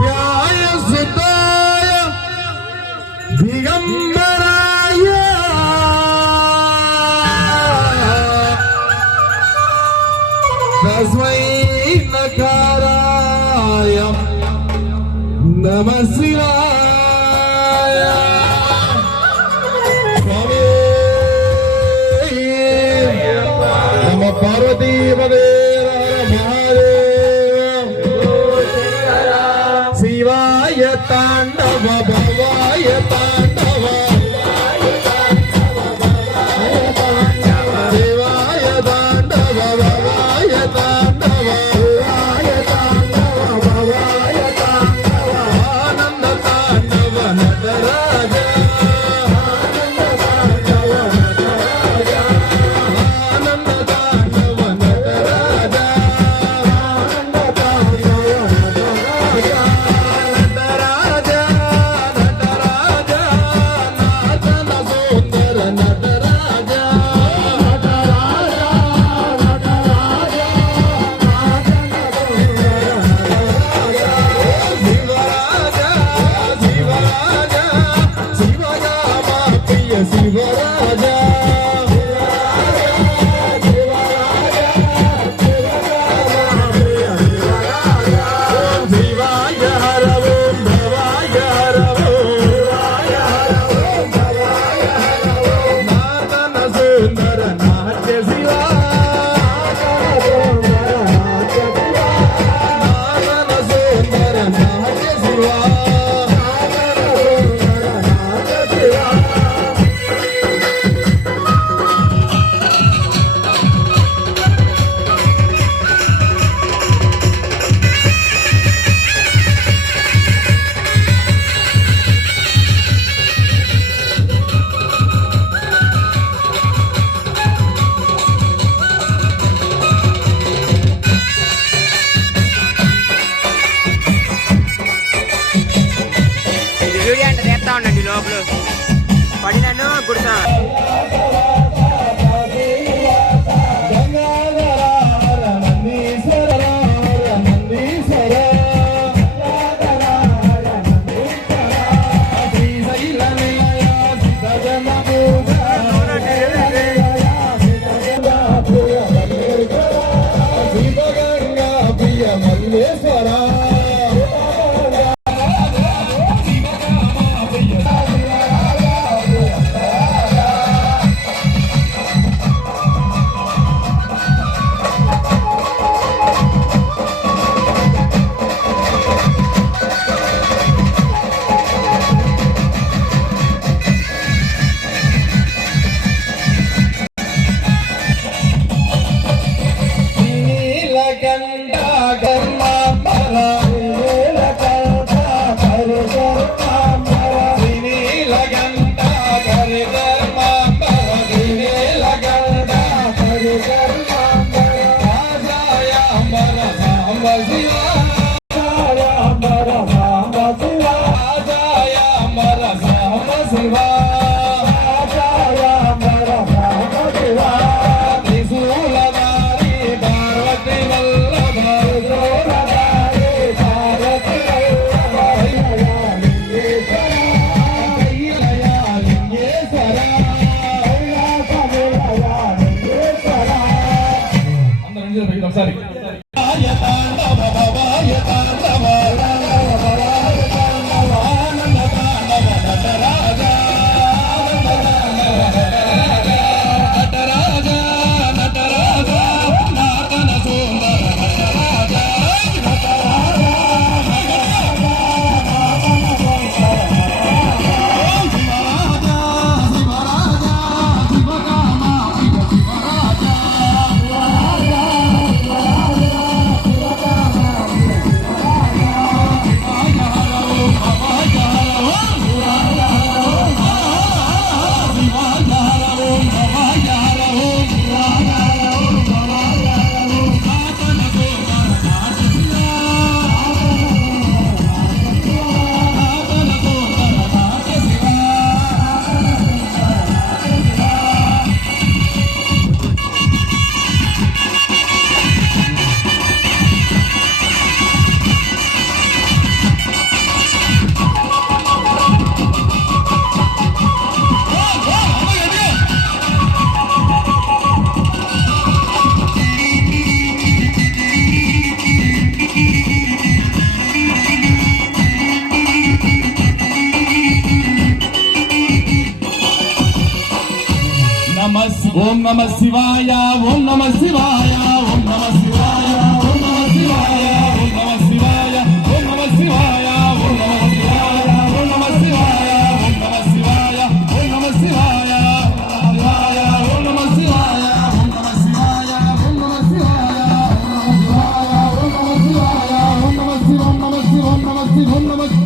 व्यायसुताय दिगंबराय तस्मै नकाराय नमः शिवाय। नमः पार्वती पदे शिवाय तांडव भवाय तांडव शिवाय तांडव भवाय तांडव शिवाय तांडव भवाय तांडव आनंद तांडव नटराज आनंद तांडव नटराज आनंद तांडव नटराज आनंद లోపల పడినాను గుడిసా ఒకసారి ఓం నమ శివాయ ఓం నమ శివాయ ఓం నమ శివాయ ఓం నమ శివాయ ఓం నమ శివాయ ఓం నమ శివాయ ఓం నమ శివాయ ఓం నమ శివాయ ఓం నమ శివాయ ఓం నమ శివాయ ఓం నమ శివాయ ఓం నమ శివాయ ఓం నమ శివాయ ఓం నమ శివాయ ఓం నమ శివాయ ఓం నమ శివాయ ఓం నమ శివాయ ఓం నమ శివాయ ఓం నమ శివాయ